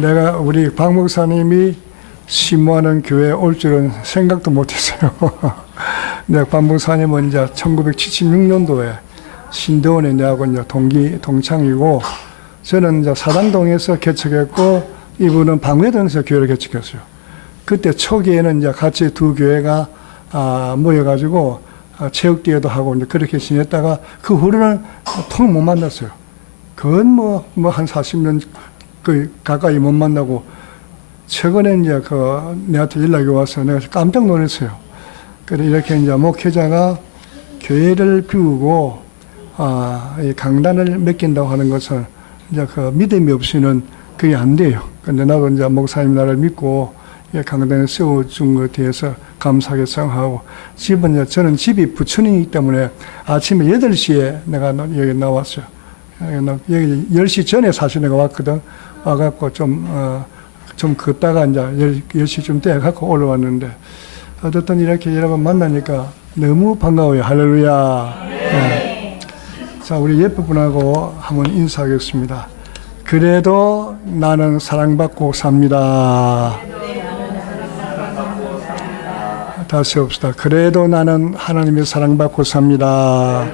내가 우리 박 목사님이 심호하는 교회에 올 줄은 생각도 못했어요. 내가 박 목사님은 이제 1976년도에 신대원에 내하고 이제 동창이고, 저는 이제 사당동에서 개척했고, 이분은 방배동에서 교회를 개척했어요. 그때 초기에는 이제 같이 두 교회가 모여가지고 체육대회도 하고 이제 그렇게 지냈다가 그 후로는 통 못 만났어요. 그건 한 40년 가까이 못 만나고, 최근에 이제 내한테 연락이 와서 내가 깜짝 놀랐어요. 그래, 이렇게 이제 목회자가 교회를 비우고, 이 강단을 맡긴다고 하는 것은 이제 믿음이 없이는 그게 안 돼요. 근데 나도 이제 목사님 나를 믿고 강단에 세워준 것에 대해서 감사하게 생각하고, 저는 집이 부천이기 때문에 아침에 8시에 내가 여기 나왔어요. 여기 10시 전에 사실 내가 왔거든. 와갖고 좀 걷다가 이제 10시쯤 돼갖고 올라왔는데, 어쨌든 이렇게 여러분 만나니까 너무 반가워요. 할렐루야. 네. 자, 우리 옆에 분하고 한번 인사하겠습니다. 그래도 나는 사랑받고 삽니다. 다시 봅시다. 그래도 나는 하나님의 사랑받고 삽니다.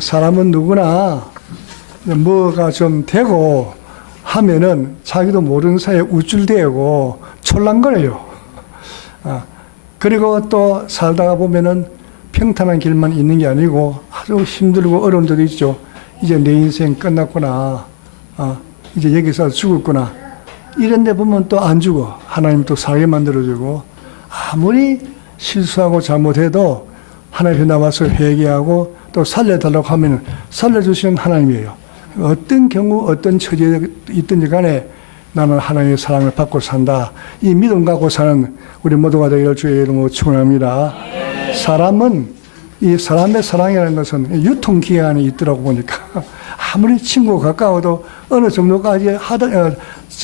사람은 누구나 뭐가 좀 되고 하면은 자기도 모르는 사이에 우쭐대고 촐랑거려요. 그리고 또 살다가 보면은 평탄한 길만 있는 게 아니고 아주 힘들고 어려운 데도 있죠. 이제 내 인생 끝났구나. 이제 여기서 죽었구나. 이런 데 보면 또 안 죽어. 하나님 또 살게 만들어주고, 아무리 실수하고 잘못해도 하나님 나와서 회개하고 또 살려달라고 하면 살려주시는 하나님이에요. 어떤 경우 어떤 처지에 있든지 간에 나는 하나님의 사랑을 받고 산다. 이 믿음 갖고 사는 우리 모두가 되기를 주의 이름으로 축원합니다. 사람은 이 사람의 사랑이라는 것은 유통기한이 있더라고 보니까, 아무리 친구가 가까워도 어느 정도까지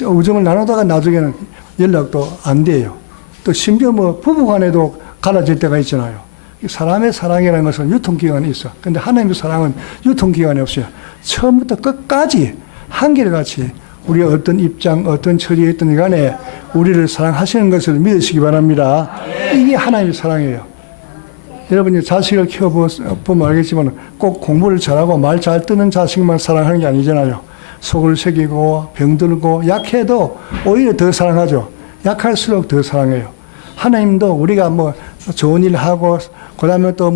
우정을 나누다가 나중에는 연락도 안 돼요. 또 심지어 부부간에도 갈라질 때가 있잖아요. 사람의 사랑이라는 것은 유통기한이 있어. 근데 하나님의 사랑은 유통기한이 없어요. 처음부터 끝까지 한결같이 우리가 어떤 입장, 어떤 처지에 있든 간에 우리를 사랑하시는 것을 믿으시기 바랍니다. 이게 하나님의 사랑이에요. 여러분이 자식을 키워보면 알겠지만 꼭 공부를 잘하고 말 잘 듣는 자식만 사랑하는 게 아니잖아요. 속을 새기고 병들고 약해도 오히려 더 사랑하죠. 약할수록 더 사랑해요. 하나님도 우리가 좋은 일 하고 그 다음에 또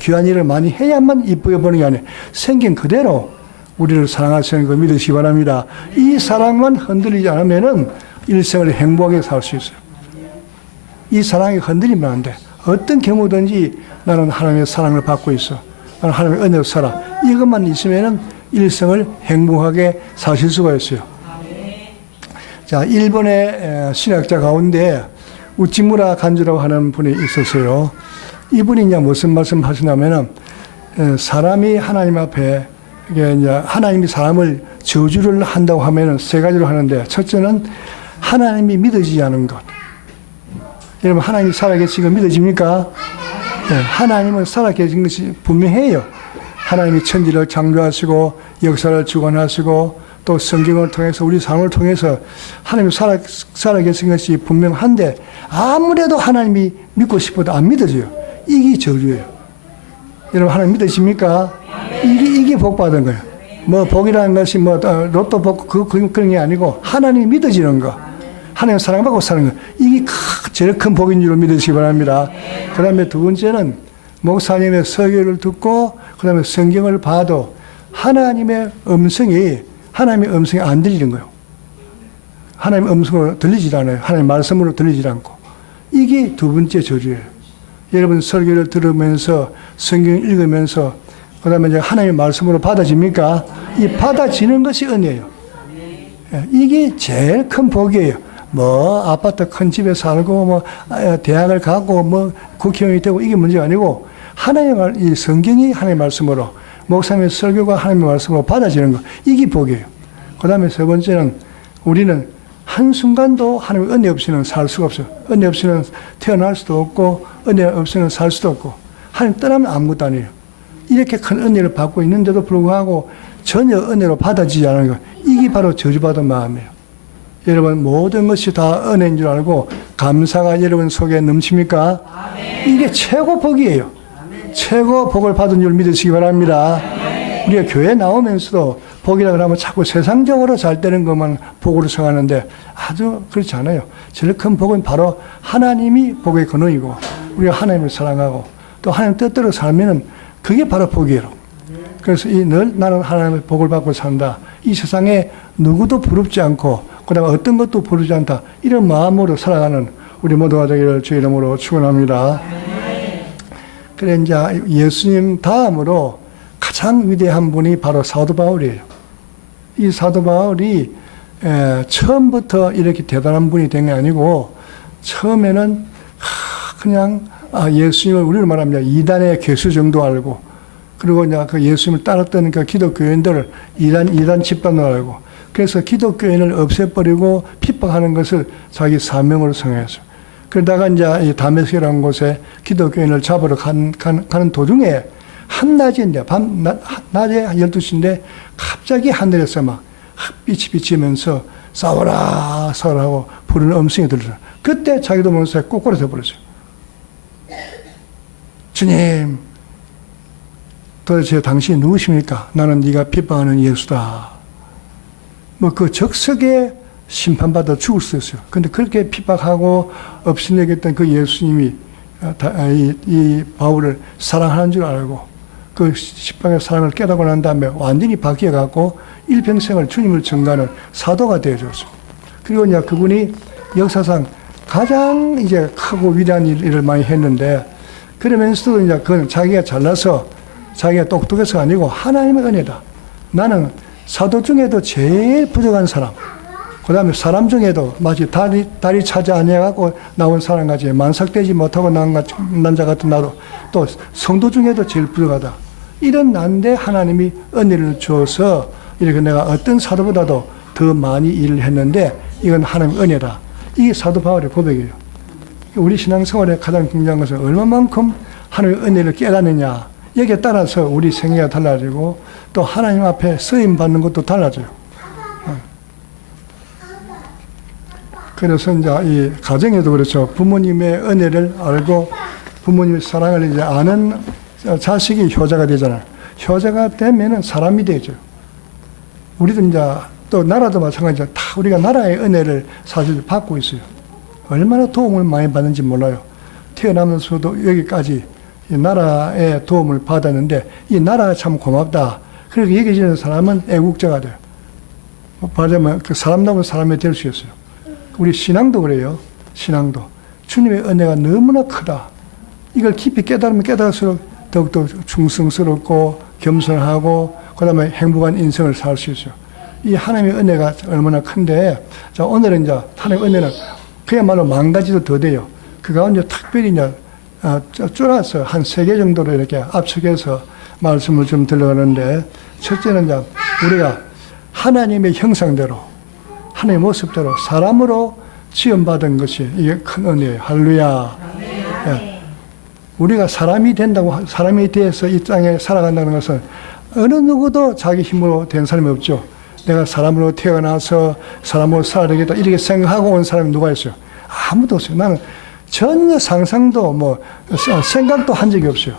귀한 일을 많이 해야만 이쁘게 보는 게 아니에요. 생긴 그대로 우리를 사랑하시는 거 믿으시기 바랍니다. 이 사랑만 흔들리지 않으면은 일생을 행복하게 살 수 있어요. 이 사랑이 흔들리면 안 돼. 어떤 경우든지 나는 하나님의 사랑을 받고 있어. 나는 하나님의 은혜로 살아. 이것만 있으면은 일생을 행복하게 사실 수가 있어요. 자, 일본의 신학자 가운데 우치무라 간주라고 하는 분이 있었어요. 이분이 이제 무슨 말씀 하시냐면은, 사람이 하나님 앞에, 이게 이제 하나님이 사람을 저주를 한다고 하면은 세 가지로 하는데, 첫째는 하나님이 믿어지지 않은 것. 여러분, 하나님이 살아계신 거 믿어집니까? 네, 하나님은 살아계신 것이 분명해요. 하나님이 천지를 창조하시고, 역사를 주관하시고, 또 성경을 통해서 우리 삶을 통해서 하나님이 살아계신 것이 분명한데, 아무래도 하나님이 믿고 싶어도 안 믿어져요. 이게 저주예요. 여러분, 하나님 믿으십니까? 이게 복 받은 거예요. 복이라는 것이 로또 복 그런 게 아니고 하나님이 믿어지는 거. 하나님 사랑받고 사는 거. 이게 제일 큰 복인 줄 믿으시기 바랍니다. 그 다음에 두 번째는 목사님의 설교를 듣고 그 다음에 성경을 봐도 하나님의 음성이 안 들리는 거예요. 하나님의 음성으로 들리질 않아요. 하나님의 말씀으로 들리질 않고. 이게 두 번째 저주예요. 여러분 설교를 들으면서 성경을 읽으면서 그 다음에 이제 하나님의 말씀으로 받아집니까? 이 받아지는 것이 은혜예요. 이게 제일 큰 복이에요. 아파트 큰 집에 살고, 대학을 가고, 국회의원이 되고, 이게 문제가 아니고, 이 성경이 하나님의 말씀으로, 목사님의 설교가 하나님의 말씀으로 받아지는 거. 이게 복이에요. 그 다음에 세 번째는, 우리는 한순간도 하나님의 은혜 없이는 살 수가 없어요. 은혜 없이는 태어날 수도 없고, 은혜 없이는 살 수도 없고, 하나님 떠나면 아무것도 아니에요. 이렇게 큰 은혜를 받고 있는데도 불구하고 전혀 은혜로 받아지지 않는 것. 이게 바로 저주받은 마음이에요. 여러분 모든 것이 다 은혜인 줄 알고 감사가 여러분 속에 넘칩니까? 이게 최고 복이에요. 최고 복을 받은 줄 믿으시기 바랍니다. 우리가 교회 나오면서도 복이라 그러면 자꾸 세상적으로 잘 되는 것만 복으로 생각하는데 아주 그렇지 않아요. 제일 큰 복은 바로 하나님이 복의 근원이고 우리가 하나님을 사랑하고 또 하나님 뜻대로 살면은 그게 바로 복이에요. 그래서 늘 나는 하나님의 복을 받고 산다. 이 세상에 누구도 부럽지 않고 그다음에 어떤 것도 부르지 않다. 이런 마음으로 살아가는 우리 모두가 되기를 주의 이름으로 축원합니다. 그래 이제 예수님 다음으로 가장 위대한 분이 바로 사도 바울이에요. 이 사도 바울이 처음부터 이렇게 대단한 분이 된 게 아니고 처음에는 그냥 예수님을 우리로 말하면 이단의 괴수 정도 알고 그리고 이제 그 예수님을 따랐던 그 기독교인들을 이단 집단으로 알고 그래서 기독교인을 없애버리고 핍박하는 것을 자기 사명으로 생각했어요. 그러다가 이제 이 다메섹이라는 곳에 기독교인을 잡으러 가는 도중에 한낮인데 낮에 12시인데 갑자기 하늘에서 막 빛이 비치면서 싸워라 싸워라고 부르는 음성이 들려요. 그때 자기도 모르면서 꼬꾸라져 버렸어요. 주님 도대체 당신이 누구십니까? 나는 네가 핍박하는 예수다. 뭐 그 적석에 심판받아 죽을 수 있어요. 근데 그렇게 핍박하고 업신여겼던 그 예수님이 이 바울을 사랑하는 줄 알고 그 십방의 사랑을 깨닫고 난 다음에 완전히 바뀌어갖고 일평생을 주님을 증거하는 사도가 되어줬어요. 그리고 이제 그분이 역사상 가장 이제 크고 위대한 일을 많이 했는데 그러면서도 이제 그건 자기가 잘나서 자기가 똑똑해서가 아니고 하나님의 은혜다. 나는 사도 중에도 제일 부족한 사람. 그 다음에 사람 중에도 마치 다리 차지 아니해갖고 나온 사람같이 만삭되지 못하고 난 자 같은 나도 또 성도 중에도 제일 부족하다. 이런 난데 하나님이 은혜를 주어서 이렇게 내가 어떤 사도보다도 더 많이 일을 했는데 이건 하나님의 은혜다. 이게 사도 바울의 고백이에요. 우리 신앙생활에 가장 중요한 것은 얼마만큼 하나님의 은혜를 깨닫느냐. 여기에 따라서 우리 생애가 달라지고 또 하나님 앞에 쓰임 받는 것도 달라져요. 그래서 이제 이 가정에도 그렇죠. 부모님의 은혜를 알고 부모님의 사랑을 이제 아는 자식이 효자가 되잖아요. 효자가 되면은 사람이 되죠. 우리도 이제 또 나라도 마찬가지죠. 다 우리가 나라의 은혜를 사실 받고 있어요. 얼마나 도움을 많이 받는지 몰라요. 태어나면서도 여기까지 이 나라의 도움을 받았는데 이 나라가 참 고맙다. 그렇게 얘기해주는 사람은 애국자가 돼요. 말하자면 그 사람다운 사람이 될 수 있어요. 우리 신앙도 그래요. 신앙도. 주님의 은혜가 너무나 크다. 이걸 깊이 깨달으면 깨달을수록 더욱더 충성스럽고 겸손하고 그 다음에 행복한 인생을 살 수 있어요. 이 하나님의 은혜가 얼마나 큰데 자 오늘은 이제 하나님의 은혜는 그야말로 10,000가지도 더 돼요. 그 가운데 특별히 이제 줄여서 한 3개 정도로 이렇게 압축해서 말씀을 좀 들어가는데 첫째는 이제 우리가 하나님의 형상대로 하나님의 모습대로 사람으로 지음받은 것이 이게 큰 은혜예요. 할렐루야. 예. 우리가 사람이 된다고 사람이 돼서 이 땅에 살아간다는 것은 어느 누구도 자기 힘으로 된 사람이 없죠. 내가 사람으로 태어나서 사람으로 살아야 되겠다 이렇게 생각하고 온 사람이 누가 있어요? 아무도 없어요. 나는 전혀 상상도 뭐 생각도 한 적이 없어요.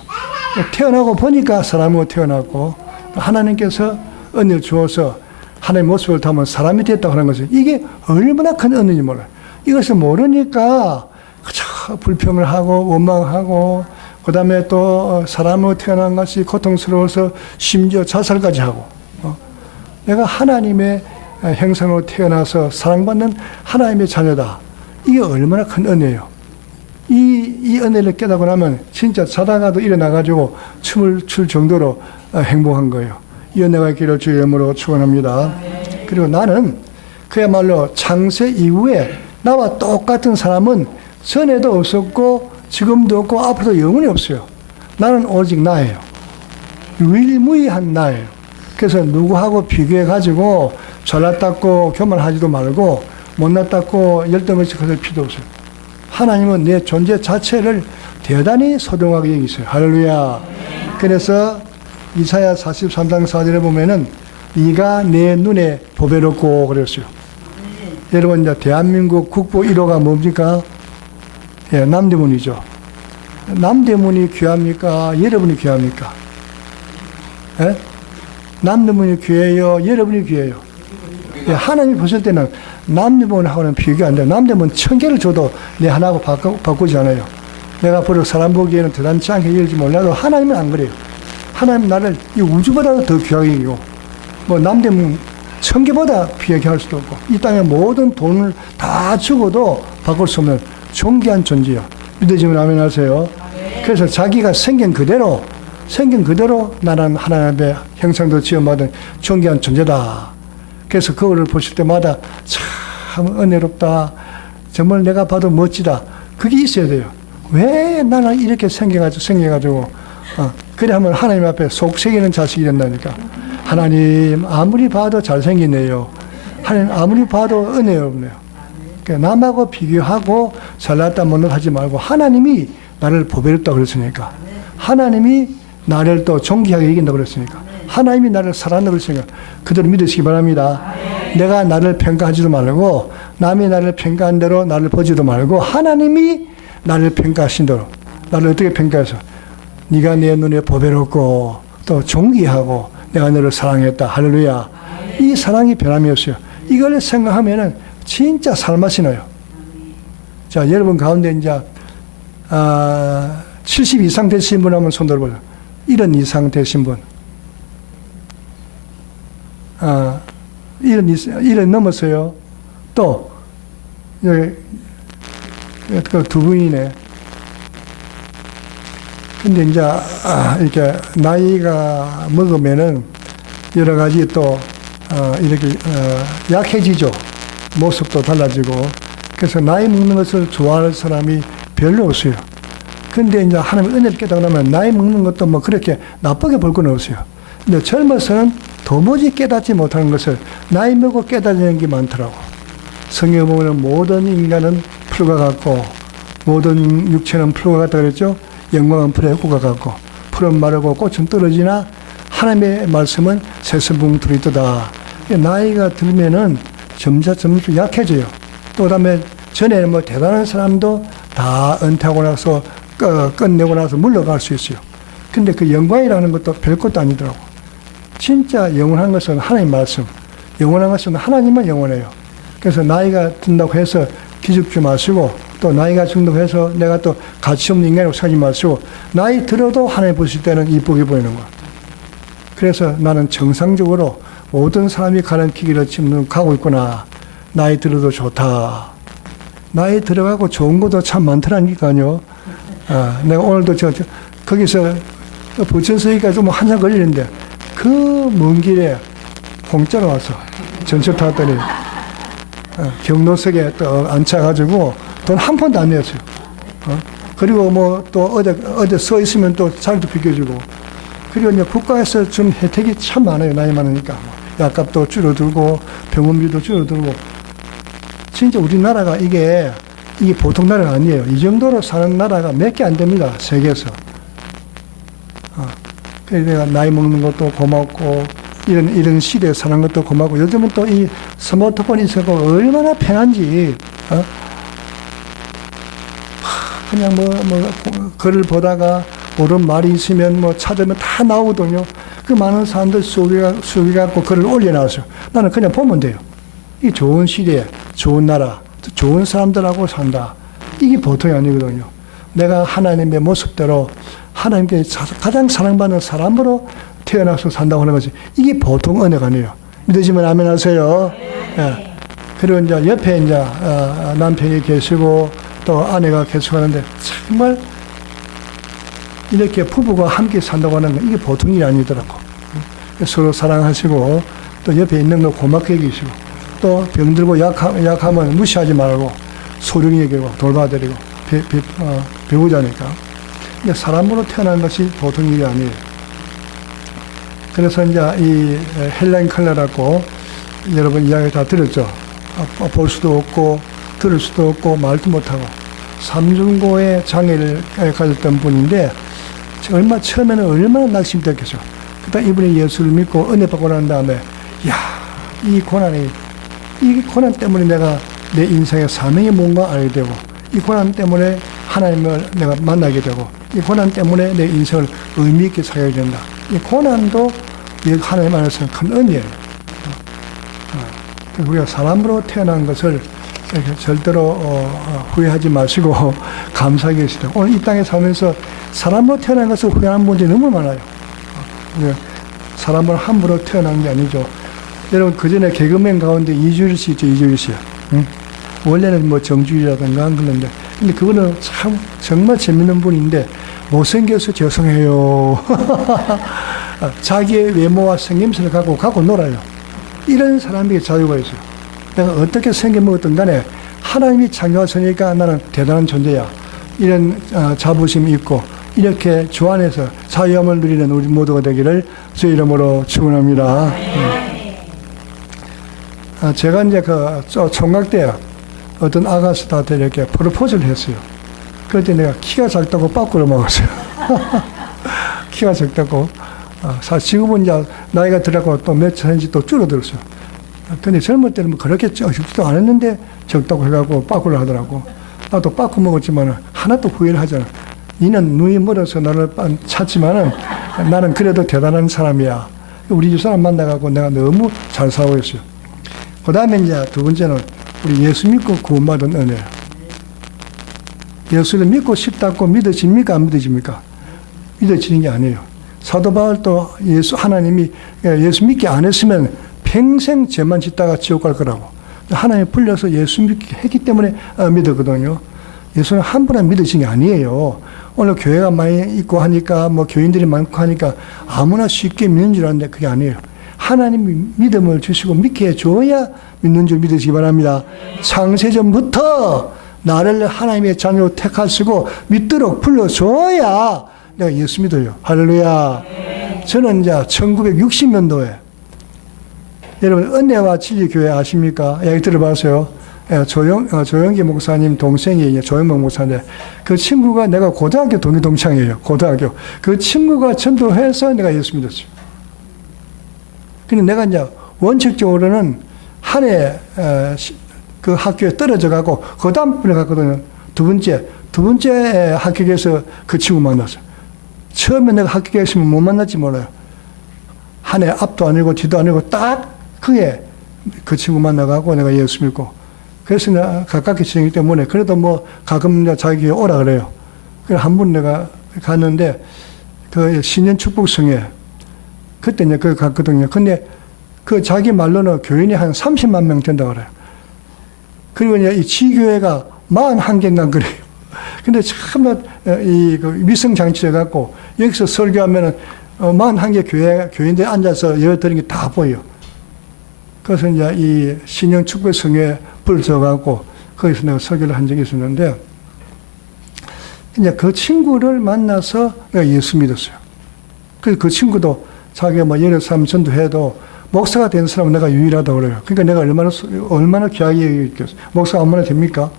태어나고 보니까 사람으로 태어났고 하나님께서 은혜를 주어서 하나님의 모습을 담은 사람이 됐다고 하는 것은 이게 얼마나 큰 은혜인지 몰라요. 이것을 모르니까 불평을 하고 원망하고 그 다음에 또 사람으로 태어난 것이 고통스러워서 심지어 자살까지 하고 내가 하나님의 형상으로 태어나서 사랑받는 하나님의 자녀다. 이게 얼마나 큰 은혜예요. 이 은혜를 깨닫고 나면 진짜 자다가도 일어나가지고 춤을 출 정도로 행복한 거예요. 이 은혜가 있기를 주의 이름으로 축원합니다. 그리고 나는 그야말로 창세 이후에 나와 똑같은 사람은 전에도 없었고 지금도 없고 앞으로도 영원히 없어요. 나는 오직 나예요. 유일무이한 나예요. 그래서 누구하고 비교해가지고 잘났다고 교만하지도 말고 못났다고 열등의식 하실 필요도 없어요. 하나님은 내 존재 자체를 대단히 소중하게 여기세요. 할렐루야. 그래서 이사야 43장 4절에 보면은 네가 내 눈에 보배롭고 그랬어요. 여러분 이제 대한민국 국보 1호가 뭡니까? 예, 남대문이죠. 남대문이 귀합니까? 여러분이 귀합니까? 예? 남대문이 귀해요? 여러분이 귀해요? 예, 하나님이 보실 때는 남대문하고는 비교가 안 돼요. 남대문 1000개를 줘도 내 하나하고 바꾸지 않아요. 내가 버릇 사람 보기에는 대단치 않게 이럴지 몰라도 하나님은 안 그래요. 하나님 나를 이 우주보다도 더 귀하게 여기고, 뭐 남대문 1000개보다 귀하게 할 수도 없고, 이 땅의 모든 돈을 다 주고도 바꿀 수 없는 존귀한 존재요. 믿으시면 아멘 하세요. 그래서 자기가 생긴 그대로 나는 하나님의 형상도 지음받은 존귀한 존재다. 그래서 그거를 보실 때마다 참 은혜롭다. 정말 내가 봐도 멋지다. 그게 있어야 돼요. 왜 나는 이렇게 생겨가지고 그래 하면 하나님 앞에 속 새기는 자식이 된다니까. 하나님 아무리 봐도 잘생기네요. 하나님 아무리 봐도 은혜 없네요. 그러니까 남하고 비교하고 잘났다 못났다 하지 말고 하나님이 나를 보배롭다고 그랬으니까, 하나님이 나를 또 존귀하게 이긴다고 그랬으니까, 하나님이 나를 사랑한다고 그랬으니까 그대로 믿으시기 바랍니다. 내가 나를 평가하지도 말고 남이 나를 평가한 대로 나를 보지도 말고 하나님이 나를 평가하신 대로 나를 어떻게 평가해서 네가 내 눈에 보배롭고 또 존귀하고 내가 너를 사랑했다. 할렐루야. 이 사랑이 변함이 없어요. 이걸 생각하면은 진짜 살맛이 나요. 자, 여러분 가운데 이제 70 이상 되신 분 한번 손 들어보세요. 1은 이상 되신 분. 1은 넘었어요. 또 여기 두 분이네. 근데 이제 이렇게 나이가 먹으면은 여러 가지 또 이렇게 약해지죠. 모습도 달라지고. 그래서 나이 먹는 것을 좋아하는 사람이 별로 없어요. 근데 이제 하나님 은혜를 깨달으면 나이 먹는 것도 뭐 그렇게 나쁘게 볼 건 없어요. 근데 젊어서는 도무지 깨닫지 못하는 것을 나이 먹고 깨달는 게 많더라고. 성경에 보면 모든 인간은 풀과 같고 모든 육체는 풀과 같다 그랬죠. 영광은 풀의 꽃과 같고 풀은 마르고 꽃은 떨어지나 하나님의 말씀은 새순붕 들이떠다. 나이가 들면은 점차 약해져요. 또 그다음에 전에 뭐 대단한 사람도 다 은퇴하고 나서 끝내고 나서 물러갈 수 있어요. 근데 그 영광이라는 것도 별것도 아니더라고. 진짜 영원한 것은 하나님 말씀, 영원한 것은 하나님만 영원해요. 그래서 나이가 든다고 해서 기죽지 마시고, 또 나이가 든다고 해서 내가 또 가치 없는 인간이라고 생각하지 마시고, 나이 들어도 하나님 보실 때는 이쁘게 보이는 거야. 그래서 나는 정상적으로 모든 사람이 가는 길을 지금 가고 있구나. 나이 들어도 좋다. 나이 들어가고 좋은 것도 참 많더라니까요. 내가 오늘도 거기서 부천서기까지 뭐 한참 걸리는데 그 먼 길에 공짜로 와서 전철 탔더니 경로석에 또 앉혀가지고 돈 한 푼도 안 냈어요. 그리고 뭐 또 어디 서 있으면 또 자리도 비켜주고. 그리고 이제 국가에서 좀 혜택이 참 많아요. 나이 많으니까. 약값도 줄어들고 병원비도 줄어들고. 진짜 우리나라가 이게 보통 나라가 아니에요. 이 정도로 사는 나라가 몇 개 안 됩니다. 세계에서. 그래서 내가 나이 먹는 것도 고맙고, 이런 시대에 사는 것도 고맙고, 요즘은 또 이 스마트폰이 있어서 얼마나 편한지, 그냥 글을 보다가 옳은 말이 있으면 찾으면 다 나오거든요. 그 많은 사람들 수기 갖고 글을 올려놨어요. 나는 그냥 보면 돼요. 이 좋은 시대에, 좋은 나라, 좋은 사람들하고 산다. 이게 보통이 아니거든요. 내가 하나님의 모습대로 하나님께 가장 사랑받는 사람으로 태어나서 산다고 하는 것이 이게 보통 은혜가 아니에요. 믿으시면 아멘 하세요. 예. 그리고 이제 옆에 이제 남편이 계시고 또 아내가 계시고 하는데 정말 이렇게 부부가 함께 산다고 하는 건 이게 보통 일이 아니더라고. 서로 사랑하시고 또 옆에 있는 거 고맙게 여기시고 또 병들고 약하면 무시하지 말고 소중히 여기고 돌봐드리고 배우자니까. 사람으로 태어난 것이 보통 일이 아니에요. 그래서 이제 이 헬렌 켈러라고 여러분 이야기 다 들었죠. 볼 수도 없고 들을 수도 없고 말도 못하고 삼중고의 장애를 가졌던 분인데 처음에는 얼마나 낙심됐겠어요. 딱 이분이 예수를 믿고 은혜 받고 난 다음에, 야, 이 고난 때문에 내가 내 인생의 사명이 뭔가 알게 되고, 이 고난 때문에 하나님을 내가 만나게 되고, 이 고난 때문에 내 인생을 의미 있게 살게 된다. 이 고난도 하나님 안에서는 큰 은혜예요. 우리가 사람으로 태어난 것을 절대로 후회하지 마시고 감사하게 하시다. 오늘 이 땅에 살면서 사람으로 태어난 것을 후회하는 분들이 너무 많아요. 사람을 함부로 태어난 게 아니죠. 여러분, 그 전에 개그맨 가운데 이주일 씨 있죠, 이주일 씨. 응? 원래는 뭐 정주일이라든가 그런데, 근데 그거는 참, 정말 재밌는 분인데, 못생겨서 죄송해요. 자기의 외모와 생김새를 갖고 놀아요. 이런 사람에게 자유가 있어요. 내가 어떻게 생겨먹었든 간에 하나님이 창조하시니까 나는 대단한 존재야. 이런 자부심이 있고, 이렇게 주 안에서 자유함을 누리는 우리 모두가 되기를 주 이름으로 축원합니다. 제가 이제 총각 때 어떤 아가씨한테 이렇게 프로포즈를 했어요. 그때 내가 키가 작다고 빠꾸를 먹었어요. 키가 작다고. 지금은 이제 나이가 들어가고 또 몇 cm 또 줄어들었어요. 근데 젊을 때는 뭐 그렇게 적지도 않았는데 적다고 해가지고 빠꾸를 하더라고. 나도 빠꾸 먹었지만 하나도 후회를 하잖아. 니는 눈이 멀어서 나를 찾지만은 나는 그래도 대단한 사람이야. 우리 집 사람 만나가고 내가 너무 잘 살고 있어요. 그 다음에 이제 두 번째는 우리 예수 믿고 구원받은 은혜예요. 예수를 믿고 싶다고 믿어집니까? 안 믿어집니까? 믿어지는 게 아니에요. 사도 바울도 하나님이 예수 믿기 안 했으면 평생 죄만 짓다가 지옥 갈 거라고. 하나님이 불려서 예수 믿게 했기 때문에 믿었거든요. 예수는 함부로 믿어지는 게 아니에요. 오늘 교회가 많이 있고 하니까, 뭐 교인들이 많고 하니까 아무나 쉽게 믿는 줄 아는데 그게 아니에요. 하나님이 믿음을 주시고 믿게 해줘야 믿는 줄 믿으시기 바랍니다. 창세전부터 나를 하나님의 자녀로 택하시고 믿도록 불러줘야 내가 예수 믿어요. 할렐루야. 저는 이제 1960년도에 여러분 은혜와 진리 교회 아십니까? 이야기 들어봤어요. 조영기 목사님 동생이 조영목 목사인데 그 친구가 내가 고등학교 동창이에요. 고등학교. 그 친구가 전도해서 내가 예수 믿었어요. 근데 내가 이제 원칙적으로는 한 해 그 학교에 떨어져 가고 그 다음 분에 갔거든요. 두 번째 합격해서 그 친구 만났어요. 처음에 내가 합격했으면 못 만났지 몰라요. 한 해 앞도 아니고 뒤도 아니고 딱 그게 그 친구 만나가고 내가 예수 믿고 그래서 내가 가깝게 지내기 때문에 그래도 뭐 가끔 자기 오라 그래요. 그래서 한 번 내가 갔는데 그 신년 축복성에 그때 이제 거기 갔거든요. 근데 그 자기 말로는 교인이 한 30만 명 된다고 그래요. 그리고 이제 이 지교회가 41개인가 그래요. 근데 참, 그 위성장치 해갖고, 여기서 설교하면은, 41개 교인들이 앉아서 예언드리는 게 다 보여. 그래서 이제 이 신형 축복성에 불러져갖고, 거기서 내가 설교를 한 적이 있었는데, 이제 그 친구를 만나서 내가 예수 믿었어요. 그래서 그 친구도 자기가 뭐 여러 사람 전도해도 목사가 된 사람은 내가 유일하다고 그래요. 그러니까 내가 얼마나 귀하게 여겼겠어요. 목사가 얼마나 됩니까?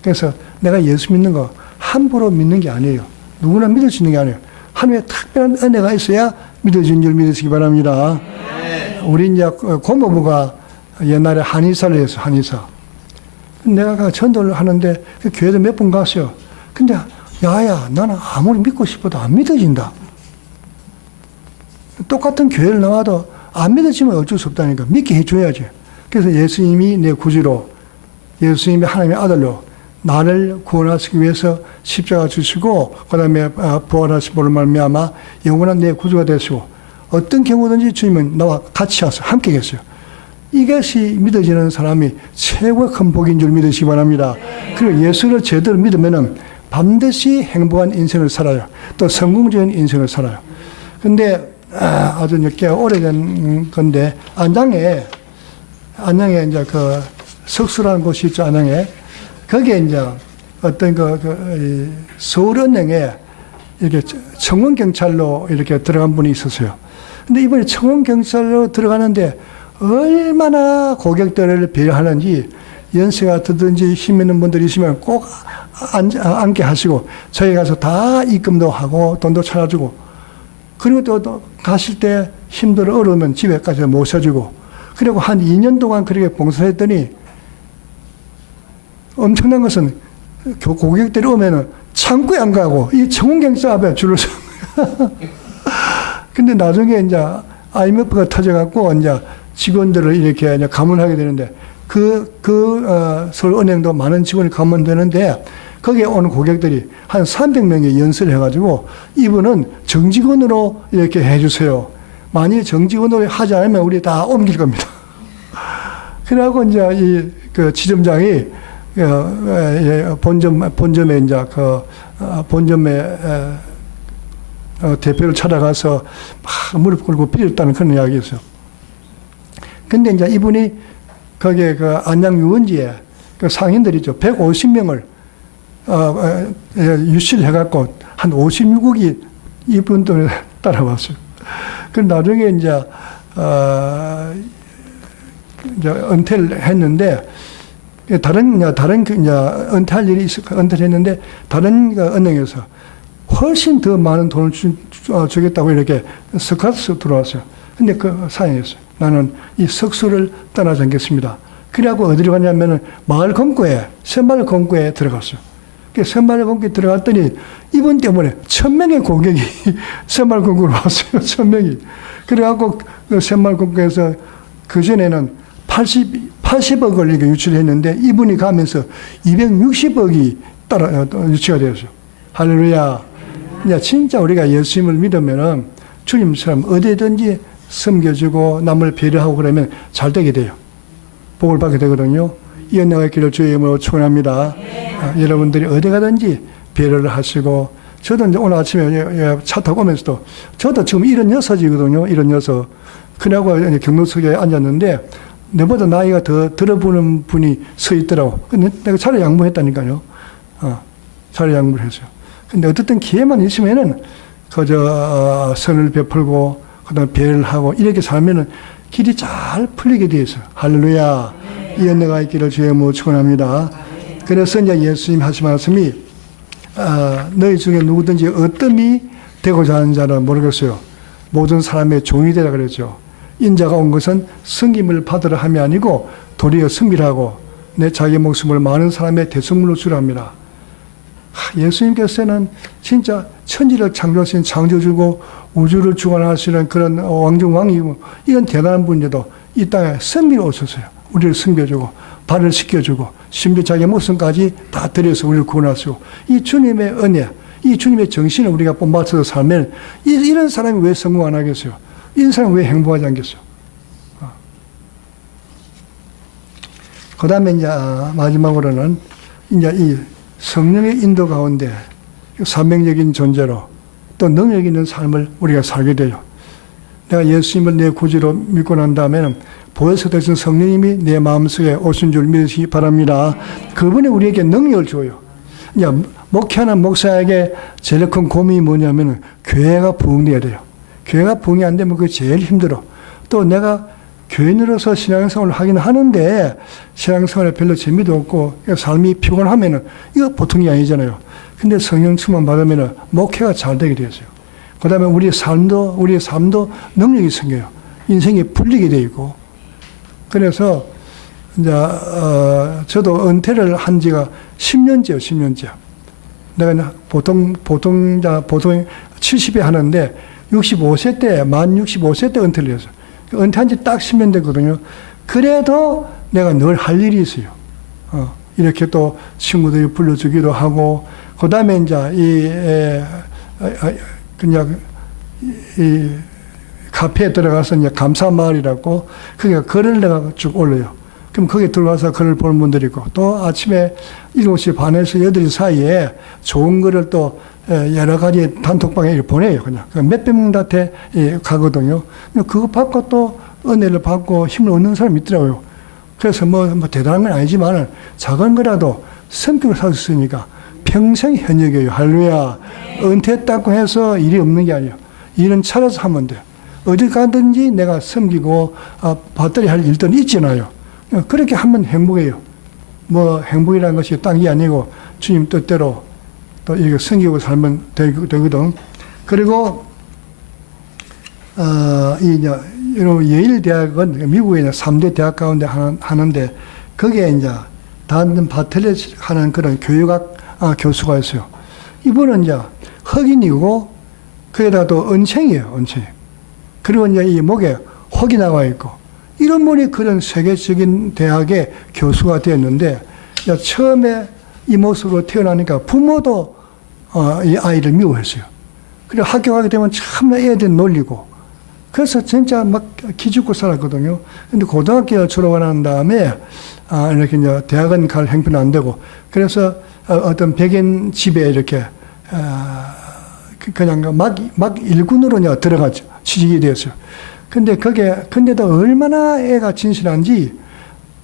그래서 내가 예수 믿는 거 함부로 믿는 게 아니에요. 누구나 믿을 수 있는 게 아니에요. 하나님의 특별한 은혜가 있어야 믿어진 줄 믿으시기 바랍니다. 우리 이제 고모부가 옛날에 한의사를 했어, 한의사. 내가 전도를 하는데 그 교회도 몇 번 갔어요. 근데 야야, 나는 아무리 믿고 싶어도 안 믿어진다. 똑같은 교회를 나와도 안 믿어지면 어쩔 수 없다니까. 믿게 해줘야지. 그래서 예수님이 내 구주로, 예수님이 하나님의 아들로 나를 구원하시기 위해서 십자가 주시고 그 다음에 부활하심으로 말미암아 영원한 내 구주가 되시고 어떤 경우든지 주님은 나와 같이 하셔서 함께 계세요. 이것이 믿어지는 사람이 최고의 큰 복인 줄 믿으시기 바랍니다. 그리고 예수를 제대로 믿으면은 반드시 행복한 인생을 살아요. 또 성공적인 인생을 살아요. 근데 아주 꽤 오래된 건데 안양에 이제 그 석수라는 곳이 있죠. 안양에 거기에 이제 어떤 서울은행에 이렇게 청원경찰로 이렇게 들어간 분이 있었어요. 근데 이번에 청원경찰로 들어가는데 얼마나 고객들을 배려하는지 연세가 드든지 힘 있는 분들이 있으면 꼭 앉게 하시고 저희 가서 다 입금도 하고 돈도 찾아주고 그리고 또 가실 때 힘들어 어려우면 집에까지 모셔주고, 그리고 한 2년 동안 그렇게 봉사했더니 엄청난 것은 고객들이 오면은 창구에 안 가고 이 청운경사 앞에 줄을 서. 근데 나중에 이제 IMF가 터져갖고 이제 직원들을 이렇게 이제 감원하게 되는데 서울은행도 많은 직원이 감원되는데 거기에 오는 고객들이 한 300명이 연설을 해가지고 이분은 정직원으로 이렇게 해주세요. 만일 정직원으로 하지 않으면 우리 다 옮길 겁니다. 그래갖고 이제 그 지점장이 본점에 이제 본점에 대표를 찾아가서 막 무릎 꿇고 빌었다는 그런 이야기였어요. 근데 이제 이분이 거기에 그 안양 유원지에 그 상인들이죠. 150명을 유치를 해갖고 한 56억이 이분 돈에 따라왔어요. 그 나중에 이제 은퇴를 했는데 다른 이제 은퇴할 일이 은퇴를 했는데 다른 은행에서 훨씬 더 많은 돈을 주겠다고 이렇게 석가서 들어왔어요. 근데 그 사연이었어요. 나는 이 석수를 떠나지 않겠습니다. 그래갖고 어디로 갔냐면은 새마을 금고에 들어갔어요. 새마을 금고에 들어갔더니 이분 때문에 1000명의 고객이 새마을 금고로 왔어요. 1000명이. 그래갖고 그 새마을 금고에서 그전에는 80억을 이렇게 유치를 했는데 이분이 가면서 260억이 유치가 되었어요. 할렐루야. 이제 진짜 우리가 예수님을 믿으면은 주님처럼 어디든지 섬겨주고 남을 배려하고 그러면 잘 되게 돼요. 복을 받게 되거든요. 이 은혜가 있기를 주의 이름으로 축원합니다. 여러분들이 어디 가든지 배려를 하시고, 저도 이제 오늘 아침에 차 타고 오면서도 저도 지금 76이거든요. 76. 그러고 경로석에 앉았는데 내보다 나이가 더 들어보는 분이 서 있더라고. 근데 내가 차를 양보했다니까요. 차를 양보를 했어요. 근데 어쨌든 기회만 있으면은 그저 선을 베풀고 그다음 배를 하고 이렇게 살면은 길이 잘 풀리게 되어 있어요. 할렐루야. 이 은혜가 있기를 주의 이름으로 축원합니다. 그래서 이제 예수님 하신 말씀이 너희 중에 누구든지 어떠미 되고자 하는 자는 모르겠어요. 모든 사람의 종이 되라 그랬죠. 인자가 온 것은 섬김을 받으라 함이 아니고 도리어 섬기라고 내 자기 목숨을 많은 사람의 대속물로 주라 합니다. 예수님께서는 진짜 천지를 창조하신 창조주고 우주를 주관하시는 그런 왕중왕이고 이런 대단한 분인데도 이 땅에 섬기러 오셨어요. 우리를 섬겨주고 발을 씻겨주고 심지어 자기 목숨까지 다 들여서 우리를 구원하시고 이 주님의 은혜, 이 주님의 정신을 우리가 본받아서 살면 이런 사람이 왜 성공 안 하겠어요? 이런 사람이 왜 행복하지 않겠어요? 그 다음에 이제 마지막으로는 이제 이 성령의 인도 가운데 사명적인 존재로 또 능력 있는 삶을 우리가 살게 돼요. 내가 예수님을 내 구주로 믿고 난 다음에는 보혜사 되신 성령님이 내 마음속에 오신 줄 믿으시기 바랍니다. 그분이 우리에게 능력을 줘요. 이제 목회하는 목사에게 제일 큰 고민이 뭐냐면 교회가 부흥돼야 돼요. 교회가 부흥이 안 되면 그게 제일 힘들어. 또 내가 교인으로서 신앙생활을 하긴 하는데 신앙생활에 별로 재미도 없고 삶이 피곤하면은 이거 보통이 아니잖아요. 근데 성령 충만 받으면은 목회가 잘 되게 되었어요. 그 다음에 우리의 삶도 능력이 생겨요. 인생이 풀리게 되어 있고. 그래서 이제 저도 은퇴를 한 지가 10년째요, 10년째. 내가 보통 70에 하는데 65세 때, 만 65세 때 은퇴를 했어요. 은퇴한 지 딱 10년 됐거든요. 그래도 내가 늘 할 일이 있어요. 이렇게 또 친구들이 불러주기도 하고, 그 다음에 이제 그냥 이 카페에 들어가서 이제 감사마을이라고, 그게 글을 내가 쭉 올려요. 그럼 거기에 들어가서 글을 보는 분들이 있고, 또 아침에 7시 반에서 8시 사이에 좋은 글을 또 여러 가지 단톡방에 보내요. 그냥 몇백 명한테 가거든요. 그거 받고 또 은혜를 받고 힘을 얻는 사람이 있더라고요. 그래서 뭐 대단한 건 아니지만 작은 거라도 성격을 살 수 있으니까 평생 현역이에요. 할렐루야. 은퇴했다고 해서 일이 없는 게 아니에요. 일은 찾아서 하면 돼요. 어디 가든지 내가 섬기고 받들이 할 일들은 있잖아요. 그렇게 하면 행복해요. 뭐 행복이라는 것이 딴 게 아니고 주님 뜻대로 또 이렇게 섬기고 살면 되거든. 그리고 예일 대학은 미국에 있는 3대 대학 가운데 하는데 거기에 이제 단 바틀렛 하는 그런 교육학 교수가 있어요. 이분은 이제 흑인이고 거기다가 또 은챙이에요, 은챙. 그리고 이제 이 목에 혹이 나와 있고 이런 분이 그런 세계적인 대학의 교수가 되었는데 처음에 이 모습으로 태어나니까 부모도 이 아이를 미워했어요. 그리고 학교 가게 되면 참 애들 놀리고 그래서 진짜 막 기죽고 살았거든요. 근데 고등학교 졸업한 다음에 이렇게 이제 대학은 갈 형편은 안 되고 그래서 어떤 백인 집에 이렇게 그냥 막 일군으로 이제 들어가죠. 취직이 되었어요. 근데도 얼마나 애가 진실한지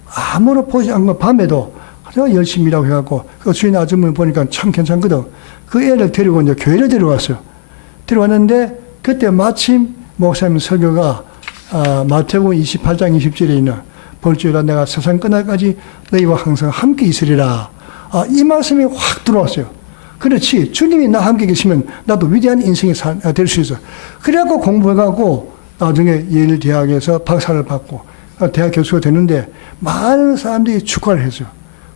아무런 보지 않고 밤에도 열심히 일하고 해갖고 그 주인 아줌마 보니까 참 괜찮거든. 그 애를 데리고 이제 교회를 데려왔어요. 데려왔는데 그때 마침 목사님 설교가 마태복음 28장 20절에 있는 볼지어다 내가 세상 끝날까지 너희와 항상 함께 있으리라. 이 말씀이 확 들어왔어요. 그렇지. 주님이 나 함께 계시면 나도 위대한 인생이 될 수 있어. 그래갖고 공부해갖고 나중에 예일 대학에서 박사를 받고 대학 교수가 되는데 많은 사람들이 축하를 했어요.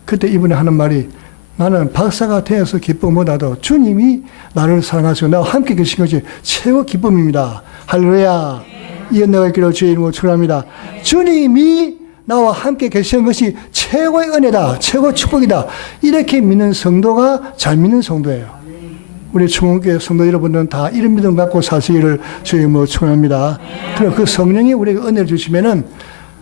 그때 이분이 하는 말이 나는 박사가 되어서 기쁨보다도 주님이 나를 사랑하시고 나와 함께 계신 것이 최고 기쁨입니다. 할렐루야. 이 은혜가 있기를 주의 이름으로 축원합니다. 주님이 나와 함께 계시는 것이 최고의 은혜다. 최고 축복이다. 이렇게 믿는 성도가 잘 믿는 성도예요. 우리 충원교회 성도 여러분들은 다 이런 믿음 갖고 사시기를 주의 이름으로 축원합니다. 그리고 그 성령이 우리에게 은혜를 주시면은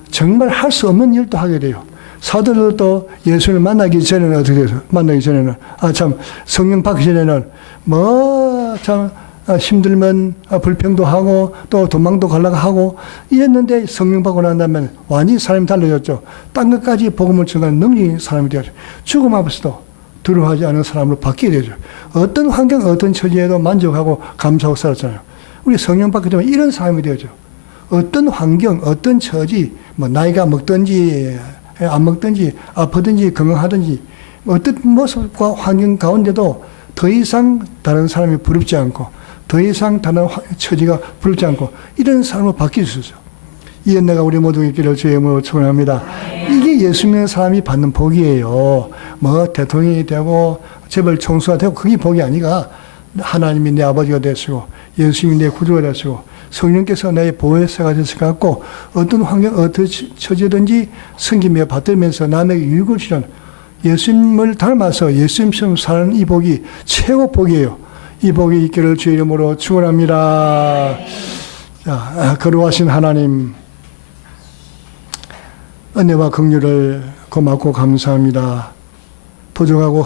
정말 할 수 없는 일도 하게 돼요. 사도들도 예수를 만나기 전에는 어떻게 해서 만나기 전에는 참 성령 받기 전에는 참 힘들면 불평도 하고 또 도망도 가려고 하고 이랬는데 성령 받고 난 다음에 완전히 사람이 달라졌죠. 딴 것까지 복음을 전하는 능력이 있는 사람이 되었죠. 죽음 앞에서도 두려워하지 않은 사람으로 바뀌게 되죠. 어떤 환경 어떤 처지에도 만족하고 감사하고 살았잖아요. 우리 성령 받게 되면 이런 사람이 되죠. 어떤 환경 어떤 처지 뭐 나이가 먹든지 안 먹든지 아프든지 건강하든지 어떤 모습과 환경 가운데도 더 이상 다른 사람이 부럽지 않고 더 이상 다른 처지가 부럽지 않고 이런 사람으로 바뀔 수 있어요. 이 은혜가 우리 모두 있기를 주의 이름으로 축원합니다. 이게 예수 믿는 사람이 받는 복이에요. 뭐 대통령이 되고 재벌 총수가 되고 그게 복이 아니라 하나님이 내 아버지가 되시고 예수님이 내 구주가 되시고 성령께서 나의 보혜사가 되실 것 같고 어떤 환경 어떤 처지든지 섬기며 받들면서 남에게 유익을 주는 예수님을 닮아서 예수님처럼 사는 이 복이 최고 복이에요. 이 복이 있기를 주의 이름으로 축원합니다. 자, 거룩하신 하나님 은혜와 긍휼을 고맙고 감사합니다. 부족하고